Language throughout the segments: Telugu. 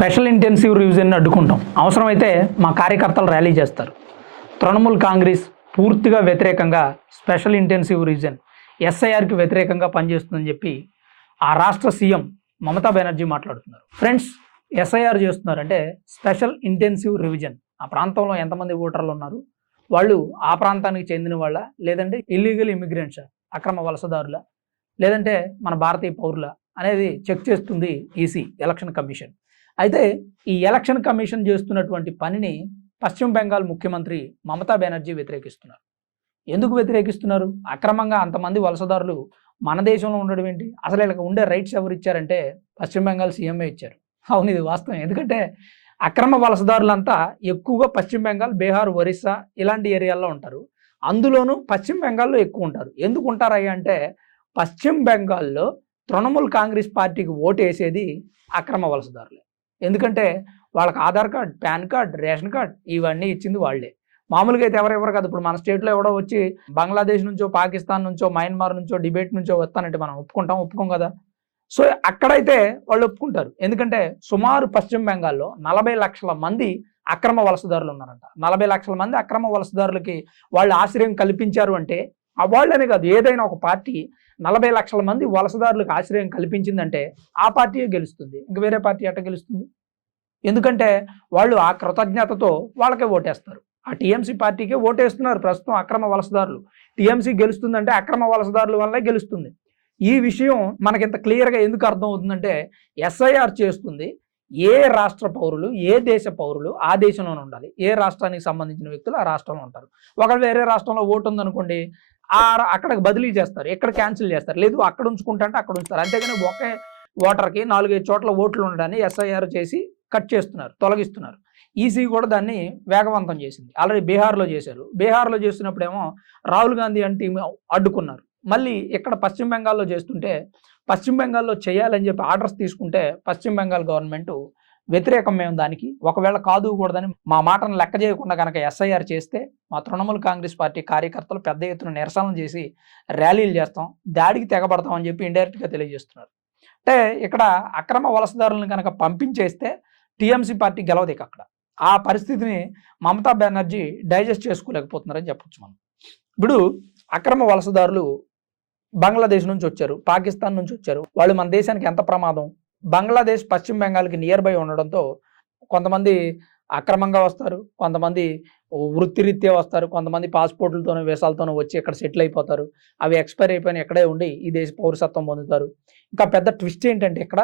Special intensive రివిజన్ని అడ్డుకుంటాం. అవసరమైతే మా కార్యకర్తలు ర్యాలీ చేస్తారు. తృణమూల్ కాంగ్రెస్ పూర్తిగా వ్యతిరేకంగా స్పెషల్ ఇంటెన్సివ్ రివిజన్ ఎస్ఐఆర్కి వ్యతిరేకంగా పనిచేస్తుందని చెప్పి ఆ రాష్ట్ర సీఎం మమతా బెనర్జీ మాట్లాడుతున్నారు. ఫ్రెండ్స్ ఎస్ఐఆర్ చేస్తున్నారంటే స్పెషల్ ఇంటెన్సివ్ రివిజన్. ఆ ప్రాంతంలో ఎంతమంది ఓటర్లు ఉన్నారు? వాళ్ళు ఆ ప్రాంతానికి చెందిన వాళ్ళ లేదంటే ఇల్లీగల్ ఇమిగ్రెంట్స్ అక్రమ వలసదారుల లేదంటే మన భారతీయ పౌరుల అనేది చెక్ చేస్తుంది ఈసీ ఎలక్షన్ కమిషన్. అయితే ఈ ఎలక్షన్ కమిషన్ చేస్తున్నటువంటి పనిని పశ్చిమ బెంగాల్ ముఖ్యమంత్రి మమతా బెనర్జీ వ్యతిరేకిస్తున్నారు. ఎందుకు వ్యతిరేకిస్తున్నారు? అక్రమంగా అంతమంది వలసదారులు మన దేశంలో ఉండడం ఏంటి? అసలు ఇలా ఉండే రైట్స్ ఎవరు ఇచ్చారంటే పశ్చిమ బెంగాల్ సీఎంఏ ఇచ్చారు. అవును ఇది వాస్తవం. ఎందుకంటే అక్రమ వలసదారులంతా ఎక్కువగా పశ్చిమ బెంగాల్ బీహార్ ఒరిస్సా ఇలాంటి ఏరియాల్లో ఉంటారు. అందులోనూ పశ్చిమ బెంగాల్లో ఎక్కువ ఉంటారు. ఎందుకు ఉంటారయ్యా అంటే పశ్చిమ బెంగాల్లో తృణమూల్ కాంగ్రెస్ పార్టీకి ఓటు వేసేది అక్రమ వలసదారులు. ఎందుకంటే వాళ్ళకి Aadhaar card PAN card ration card ఇవన్నీ ఇచ్చింది వాళ్ళే. మామూలుగా అయితే ఎవరెవరు కాదు. ఇప్పుడు మన స్టేట్లో ఎవడో వచ్చి బంగ్లాదేశ్ నుంచో పాకిస్తాన్ నుంచో మయన్మార్ నుంచో డిబేట్ నుంచో వస్తానంటే మనం ఒప్పుకుంటాం ఒప్పుకోం కదా. సో అక్కడైతే వాళ్ళు ఒప్పుకుంటారు. ఎందుకంటే సుమారు పశ్చిమ బెంగాల్లో నలభై లక్షల మంది అక్రమ వలసదారులు ఉన్నారంట. నలభై లక్షల మంది అక్రమ వలసదారులకి వాళ్ళు ఆశ్రయం కల్పించారు అంటే ఆ వాళ్ళనే కాదు ఏదైనా ఒక పార్టీ నలభై లక్షల మంది వలసదారులకు ఆశ్రయం కల్పించిందంటే ఆ పార్టీయే గెలుస్తుంది. ఇంక వేరే పార్టీ అట్ట గెలుస్తుంది? ఎందుకంటే వాళ్ళు ఆ కృతజ్ఞతతో వాళ్ళకే ఓటేస్తారు. ఆ టీఎంసీ పార్టీకే ఓటేస్తున్నారు ప్రస్తుతం అక్రమ వలసదారులు. టీఎంసీ గెలుస్తుందంటే అక్రమ వలసదారుల వల్లే గెలుస్తుంది. ఈ విషయం మనకి ఇంత క్లియర్గా ఎందుకు అర్థం అవుతుందంటే ఎస్ఐఆర్ చేస్తుంది ఏ రాష్ట్ర పౌరులు ఏ దేశ పౌరులు ఆ దేశంలోనే ఉండాలి. ఏ రాష్ట్రానికి సంబంధించిన వ్యక్తులు ఆ రాష్ట్రంలో ఉంటారు. ఒకవేళ వేరే రాష్ట్రంలో ఓటు ఉందనుకోండి ఆ అక్కడికి బదిలీ చేస్తారు. ఎక్కడ క్యాన్సిల్ చేస్తారు? లేదు అక్కడ ఉంచుకుంటా అంటే అక్కడ ఉంచుతారు. అంతేగాని ఒకే ఓటర్కి నాలుగైదు చోట్ల ఓట్లు ఉండడాన్ని ఎస్ఐఆర్ చేసి కట్ చేస్తున్నారు తొలగిస్తున్నారు. ఈసీ కూడా దాన్ని వేగవంతం చేసింది. ఆల్రెడీ బీహార్లో చేశారు. బీహార్లో చేస్తున్నప్పుడేమో రాహుల్ గాంధీ అంటే అడ్డుకున్నారు. మళ్ళీ ఇక్కడ పశ్చిమ బెంగాల్లో చేస్తుంటే పశ్చిమ బెంగాల్లో చేయాలని చెప్పి ఆర్డర్స్ తీసుకుంటే పశ్చిమ బెంగాల్ గవర్నమెంట్ వ్యతిరేకం మేము దానికి. ఒకవేళ కాదు కూడదని మా మాటను లెక్క చేయకుండా కనుక ఎస్ఐఆర్ చేస్తే మా తృణమూల్ కాంగ్రెస్ పార్టీ కార్యకర్తలు పెద్ద ఎత్తున నిరసనలు చేసి ర్యాలీలు చేస్తాం. దాడికి తెగబడతామని చెప్పి ఇండైరెక్ట్గా తెలియజేస్తున్నారు. అంటే ఇక్కడ అక్రమ వలసదారులను కనుక పంపించేస్తే టీఎంసీ పార్టీ గెలవదు ఇక అక్కడ. ఆ పరిస్థితిని మమతా బెనర్జీ డైజెస్ట్ చేసుకోలేకపోతున్నారని చెప్పొచ్చు మనం. ఇప్పుడు అక్రమ వలసదారులు బంగ్లాదేశ్ నుంచి వచ్చారు పాకిస్తాన్ నుంచి వచ్చారు. వాళ్ళు మన దేశానికి ఎంత ప్రమాదం? బంగ్లాదేశ్ పశ్చిమ బెంగాల్కి నియర్ బై ఉండడంతో కొంతమంది అక్రమంగా వస్తారు కొంతమంది వృత్తిరీత్యా వస్తారు కొంతమంది పాస్పోర్ట్లతోనూ వీసాలతోనూ వచ్చి ఇక్కడ సెటిల్ అయిపోతారు. అవి ఎక్స్పైర్ అయిపోయిన ఇక్కడే ఉండి ఈ దేశ పౌరసత్వం పొందుతారు. ఇంకా పెద్ద ట్విస్ట్ ఏంటంటే ఇక్కడ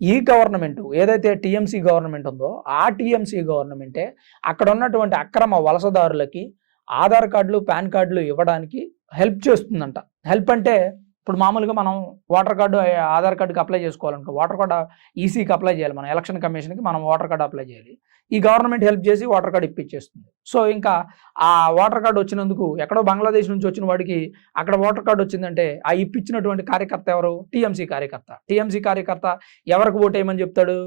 ఈ గవర్నమెంట్ ఏదైతే టీఎంసీ గవర్నమెంట్ ఉందో ఆ టీఎంసీ గవర్నమెంటే అక్కడ ఉన్నటువంటి అక్రమ వలసదారులకి ఆధార్ కార్డులు పాన్ కార్డులు ఇవ్వడానికి హెల్ప్ చేస్తుందంట. హెల్ప్ అంటే ఇప్పుడు మామూలుగా మనం ఓటర్ కార్డు ఆధార్ కార్డుకి అప్లై చేసుకోవాలనుకో ఓటర్ కార్డు ఈసీకి అప్లై చేయాలి మనం ఎలక్షన్ కమిషన్కి మనం ఓటర్ కార్డు అప్లై చేయాలి. ఈ గవర్నమెంట్ హెల్ప్ చేసి ఓటర్ కార్డు ఇప్పించేస్తుంది సో ఇంకా ఆ ఓటర్ కార్డు వచ్చినందుకు ఎక్కడో బంగ్లాదేశ్ నుంచి వచ్చిన వాడికి అక్కడ ఓటర్ కార్డు వచ్చిందంటే ఆ ఇప్పించినటువంటి కార్యకర్త ఎవరు? టీఎంసీ కార్యకర్త. టీఎంసీ కార్యకర్త ఎవరికి ఓటేయమని చెప్తాడు?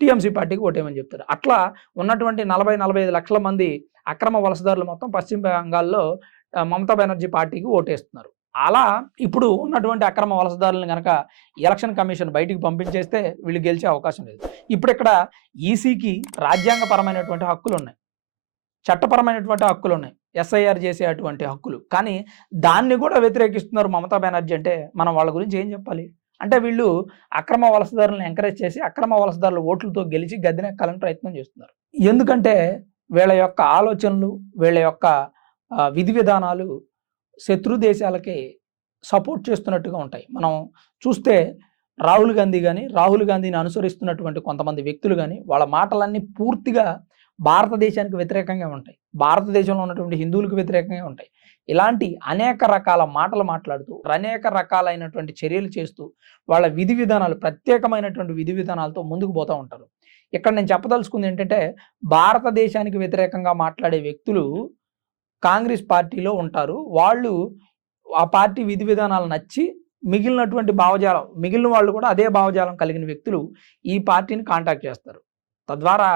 టీఎంసీ పార్టీకి ఓటేయమని చెప్తాడు. అట్లా ఉన్నటువంటి నలభై నలభై ఐదు లక్షల మంది అక్రమ వలసదారులు మొత్తం పశ్చిమ బెంగాల్లో మమతా బెనర్జీ పార్టీకి ఓటేస్తున్నారు. అలా ఇప్పుడు ఉన్నటువంటి అక్రమ వలసదారులను కనుక ఎలక్షన్ కమిషన్ బయటికి పంపించేస్తే వీళ్ళు గెలిచే అవకాశం లేదు. ఇప్పుడు ఇక్కడ ఈసీకి రాజ్యాంగపరమైనటువంటి హక్కులు ఉన్నాయి చట్టపరమైనటువంటి హక్కులు ఉన్నాయి ఎస్ఐఆర్ చేసేటువంటి హక్కులు. కానీ దాన్ని కూడా వ్యతిరేకిస్తున్నారు మమతా బెనర్జీ అంటే మనం వాళ్ళ గురించి ఏం చెప్పాలి? అంటే వీళ్ళు అక్రమ వలసదారులను ఎంకరేజ్ చేసి అక్రమ వలసదారుల ఓట్లతో గెలిచి గద్దెనెక్కాలని ప్రయత్నం చేస్తున్నారు. ఎందుకంటే వీళ్ళ యొక్క ఆలోచనలు వీళ్ళ యొక్క విధి విధానాలు శత్రు దేశాలకి సపోర్ట్ చేస్తున్నట్టుగా ఉంటాయి. మనం చూస్తే రాహుల్ గాంధీ కానీ రాహుల్ గాంధీని అనుసరిస్తున్నటువంటి కొంతమంది వ్యక్తులు కానీ వాళ్ళ మాటలన్నీ పూర్తిగా భారతదేశానికి వ్యతిరేకంగా ఉంటాయి. భారతదేశంలో ఉన్నటువంటి హిందువులకు వ్యతిరేకంగా ఉంటాయి. ఇలాంటి అనేక రకాల మాటలు మాట్లాడుతూ అనేక రకాలైనటువంటి చర్యలు చేస్తూ వాళ్ళ విధి విధానాలు ప్రత్యేకమైనటువంటి విధి విధానాలతో ముందుకు పోతూ ఉంటారు. ఇక్కడ నేను చెప్పదలుచుకుంది ఏంటంటే భారతదేశానికి వ్యతిరేకంగా మాట్లాడే వ్యక్తులు కాంగ్రెస్ పార్టీలో ఉంటారు. వాళ్ళు ఆ పార్టీ విధి విధానాలు నచ్చి మిగిలినటువంటి భావజాలం మిగిలిన వాళ్ళు కూడా అదే భావజాలం కలిగిన వ్యక్తులు ఈ పార్టీని కాంటాక్ట్ చేస్తారు. తద్వారా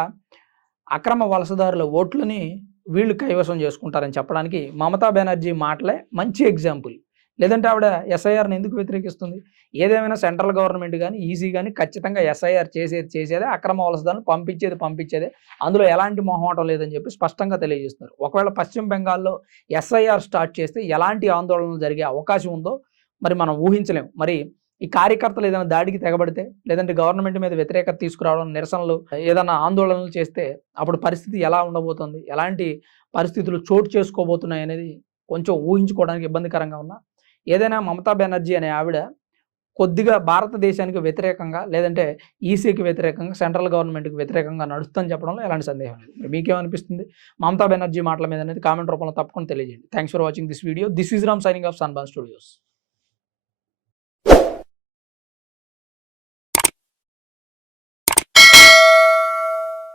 అక్రమ వలసదారుల ఓట్లని వీళ్ళు కైవసం చేసుకుంటారని చెప్పడానికి మమతా బెనర్జీ మాటలే మంచి ఎగ్జాంపుల్. లేదంటే ఆవిడ ఎస్ఐఆర్ని ఎందుకు వ్యతిరేకిస్తుంది? ఏదేమైనా సెంట్రల్ గవర్నమెంట్ కానీ ఈజీ కానీ ఖచ్చితంగా ఎస్ఐఆర్ చేసేది చేసేదే అక్రమ వలసదాన్ని పంపించేది పంపించేదే. అందులో ఎలాంటి మొహమాటం లేదని చెప్పి స్పష్టంగా తెలియజేస్తున్నారు. ఒకవేళ పశ్చిమ బెంగాల్లో ఎస్ఐఆర్ స్టార్ట్ చేస్తే ఎలాంటి ఆందోళనలు జరిగే అవకాశం ఉందో మరి మనం ఊహించలేం. మరి ఈ కార్యకర్తలు ఏదైనా దాడికి తెగబడితే లేదంటే గవర్నమెంట్ మీద వ్యతిరేకత తీసుకురావడం నిరసనలు ఏదైనా ఆందోళనలు చేస్తే అప్పుడు పరిస్థితి ఎలా ఉండబోతుంది? ఎలాంటి పరిస్థితులు చోటు చేసుకోబోతున్నాయి అనేది కొంచెం ఊహించుకోవడానికి ఇబ్బందికరంగా ఉన్నా ఏదైనా మమతా బెనర్జీ అనే ఆవిడ కొద్దిగా భారతదేశానికి వ్యతిరేకంగా లేదంటే ఈసీకి వ్యతిరేకంగా సెంట్రల్ గవర్నమెంట్కి వ్యతిరేకంగా నడుస్తుందని చెప్పడంలో ఎలాంటి సందేహం లేదు. మీకేమనిపిస్తుంది? మమతా బెనర్జీ మాటల మీద అనేది కామెంట్ రూపంలో తప్పకుండా తెలియజేయండి. Thanks for watching this video this is Ram signing off Sunban Studios